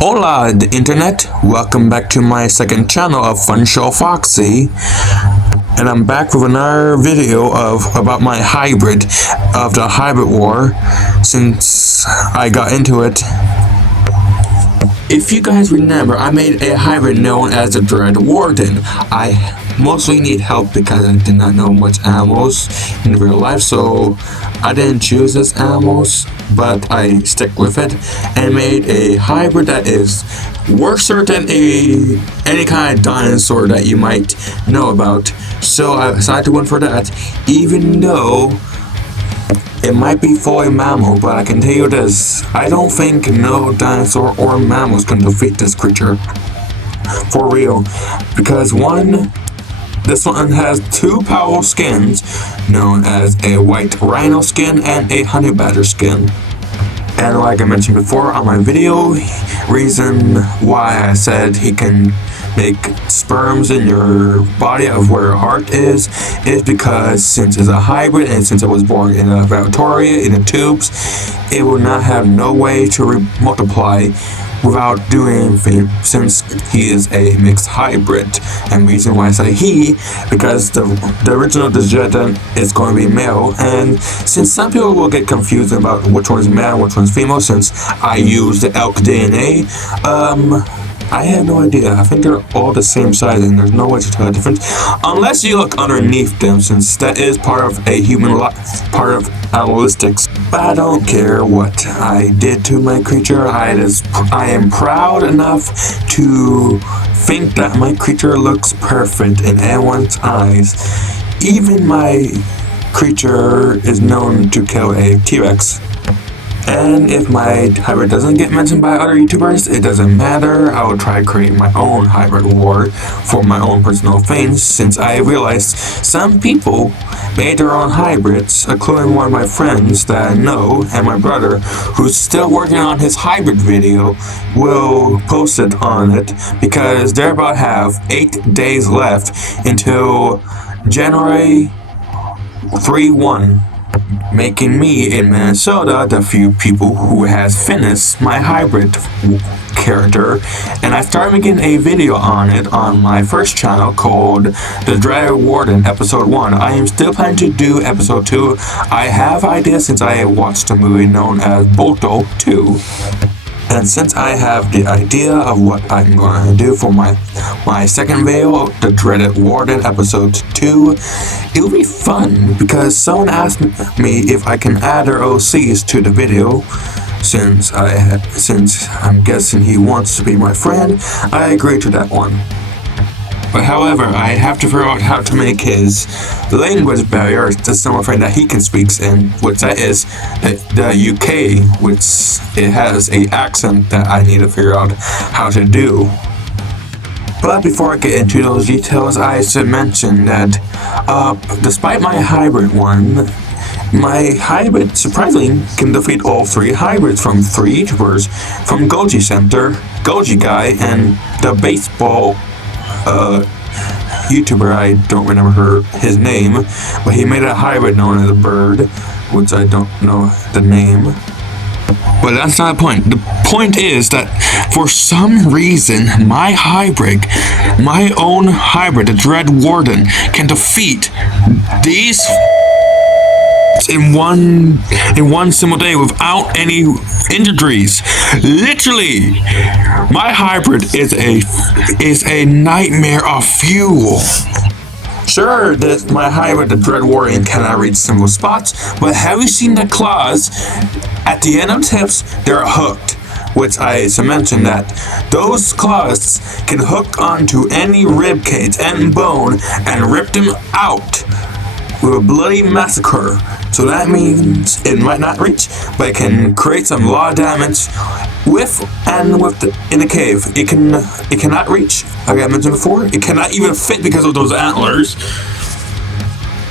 Hola, the internet. Welcome back to my second channel of Fun Show Foxy. And I'm back with another video about my hybrid of the hybrid war since I got into it. If you guys remember, I made a hybrid known as the Dread Warden. I mostly need help because I did not know much animals in real life, so I didn't choose this animals, but I stick with it and made a hybrid that is worse than any kind of dinosaur that you might know about. So I decided to went for that, even though it might be fully mammal, but I can tell you this, I don't think no dinosaur or mammals can defeat this creature. For real. Because this one has two powerful skins, known as a white rhino skin and a honey badger skin. And like I mentioned before on my video, reason why I said he can make sperms in your body of where your heart is because since it's a hybrid and since it was born in a laboratory, in the tubes, it will not have no way to multiply without doing anything since he is a mixed hybrid. And reason why I say he, because the original descendant is going to be male, and since some people will get confused about which one is male and which one is female since I use the elk DNA, I have no idea. I think they're all the same size and there's no way to tell the difference unless you look underneath them, since that is part of a human part of animalistics. But I don't care what I did to my creature. I am proud enough to think that my creature looks perfect in everyone's eyes. Even my creature is known to kill a T-Rex. And if my hybrid doesn't get mentioned by other YouTubers, it doesn't matter. I will try to create my own hybrid war for my own personal things, since I realized some people made their own hybrids, including one of my friends that I know, and my brother, who's still working on his hybrid video, will post it on it, because they're about to have 8 days left until January 3/1. Making me in Minnesota the few people who has finished my hybrid character, and I started making a video on it on my first channel called The Dread Warden Episode 1. I am still planning to do Episode 2. I have ideas since I watched a movie known as Bolto 2. And since I have the idea of what I'm going to do for my second video, The Dreaded Warden Episode 2, it'll be fun because someone asked me if I can add their OCs to the video. Since I'm guessing he wants to be my friend, I agreed to that one. But however, I have to figure out how to make his language barrier to something that he can speak in, which that is the UK, which it has a accent that I need to figure out how to do. But before I get into those details, I should mention that despite my hybrid one, my hybrid surprisingly can defeat all 3 hybrids from 3 YouTubers, from Goji Center, Goji Guy, and the baseball YouTuber. I don't remember his name, but he made a hybrid known as a bird, which I don't know the name. But that's not the point. The point is that for some reason my own hybrid, the Dread Warden, can defeat these in one single day without any injuries. Literally, my hybrid is a nightmare of fuel. Sure, my hybrid, the Dread Warden, cannot reach single spots, but have you seen the claws? At the end of tips, they're hooked, which I should mention that those claws can hook onto any rib cage and bone and rip them out with a bloody massacre. So that means it might not reach, but it can create some lot of damage in the cave. It cannot reach. Like I mentioned before, it cannot even fit because of those antlers,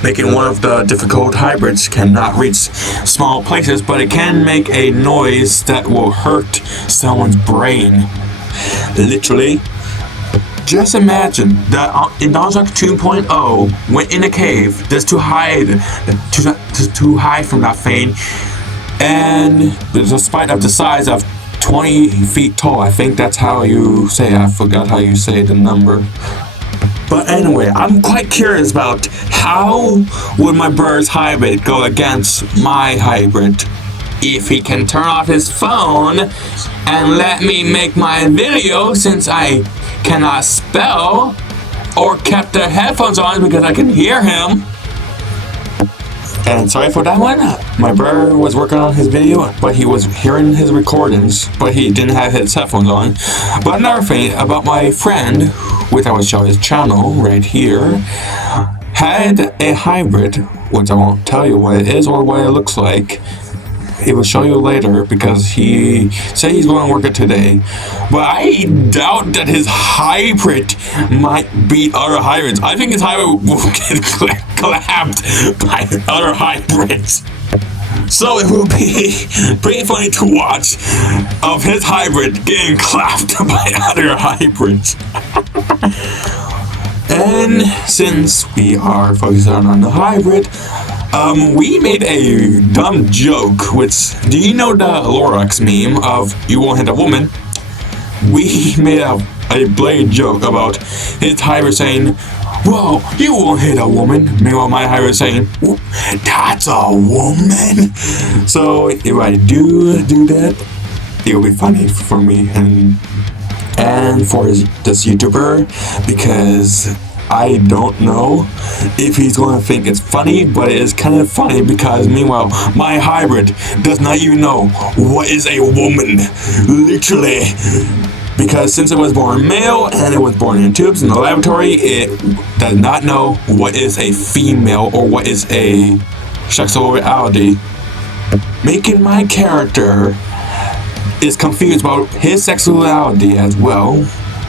making one of the difficult hybrids. Cannot reach small places, but it can make a noise that will hurt someone's brain. Literally. Just imagine that in Dinosaur 2.0 went in a cave just to hide from that thing, and despite of the size of 20 feet tall. I think that's how you say it. I forgot how you say the number. But anyway, I'm quite curious about how would my bird's hybrid go against my hybrid. If he can turn off his phone and let me make my video, since I cannot spell, or kept the headphones on because I can hear him. And sorry for that one. My brother was working on his video, but he was hearing his recordings, but he didn't have his headphones on. But another thing about my friend, which I will show his channel right here, had a hybrid, which I won't tell you what it is or what it looks like. He will show you later because he said he's going to work it today. But I doubt that his hybrid might beat other hybrids. I think his hybrid will get clapped by other hybrids. So it will be pretty funny to watch of his hybrid getting clapped by other hybrids. And since we are focused on the hybrid, we made a dumb joke, which, do you know the Lorax meme of "you won't hit a woman"? We made a blade joke about his hybrid saying, "Well, you won't hit a woman." Meanwhile, my hybrid saying, "That's a woman." So if I do that, it'll be funny for me and for this YouTuber, because I don't know if he's going to think it's funny, but it is kind of funny because meanwhile, my hybrid does not even know what is a woman, literally. Because since it was born male and it was born in tubes in the laboratory, it does not know what is a female or what is a sexuality. Making my character is confused about his sexuality as well.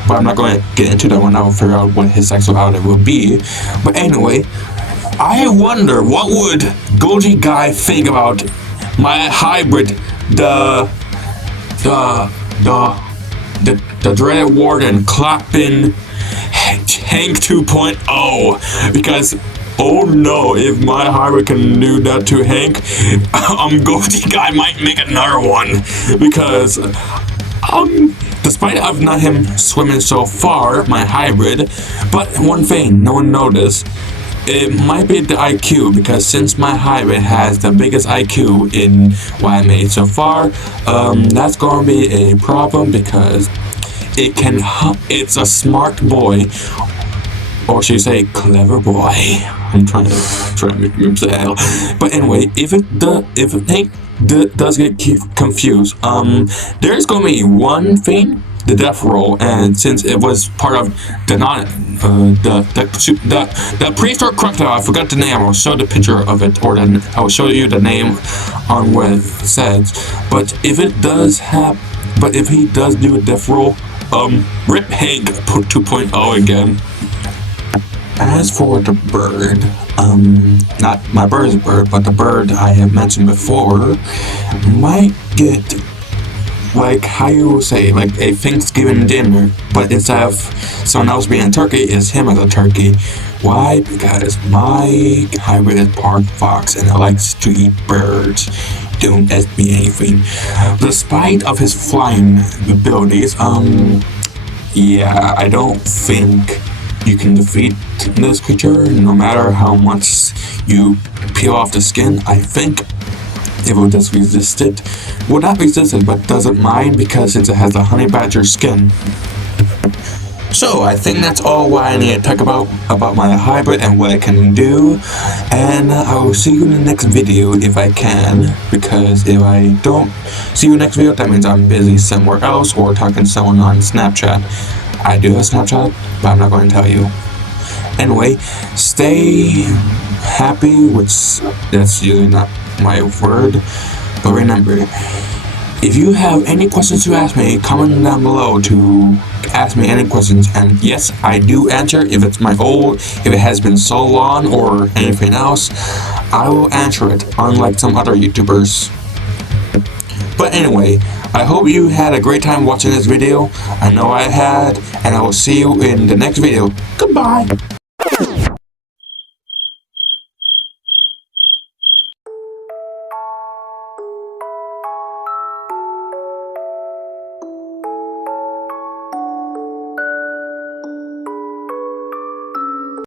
But I'm not going to get into that one. I'll figure out what his sexuality will be. But anyway, I wonder what would Goji Guy think about my hybrid, the dreaded warden clapping Hank 2.0, because oh no, if my hybrid can do that to Hank, Goji Guy might make another one, because despite I've not him swimming so far, my hybrid, but one thing no one noticed, it might be the IQ, because since my hybrid has the biggest IQ in what I made so far, that's going to be a problem, because it's a smart boy, or should you say clever boy. I'm trying to make him say that. But anyway, if Hank does get confused, there's going to be one thing, the death roll, and since it was part of the prehistoric crocodile, I forgot the name. I'll show the picture of it, or then I'll show you the name on what it says. But if he does do a death roll, rip Hank 2.0 again. As for the bird, not my bird's bird, but the bird I have mentioned before, might get, like, how you will say, like a Thanksgiving dinner, but instead of someone else being a turkey, it's him as a turkey. Why? Because my hybrid is part fox and it likes to eat birds. Don't ask me anything. Despite of his flying abilities, yeah, I don't think you can defeat this creature no matter how much you peel off the skin. I think it will just resist it. Will not resist it, but doesn't mind because it has a honey badger skin. So I think that's all what I need to talk about my hybrid and what it can do. And I will see you in the next video if I can, because if I don't see you in the next video, that means I'm busy somewhere else or talking to someone on Snapchat. I do have Snapchat, but I'm not going to tell you. Anyway, stay happy, which that's usually not my word, but remember, if you have any questions to ask me, comment down below to ask me any questions, and yes, I do answer. If it's if it has been so long or anything else, I will answer it, unlike some other YouTubers. But anyway, I hope you had a great time watching this video. I know I had, and I will see you in the next video. Goodbye!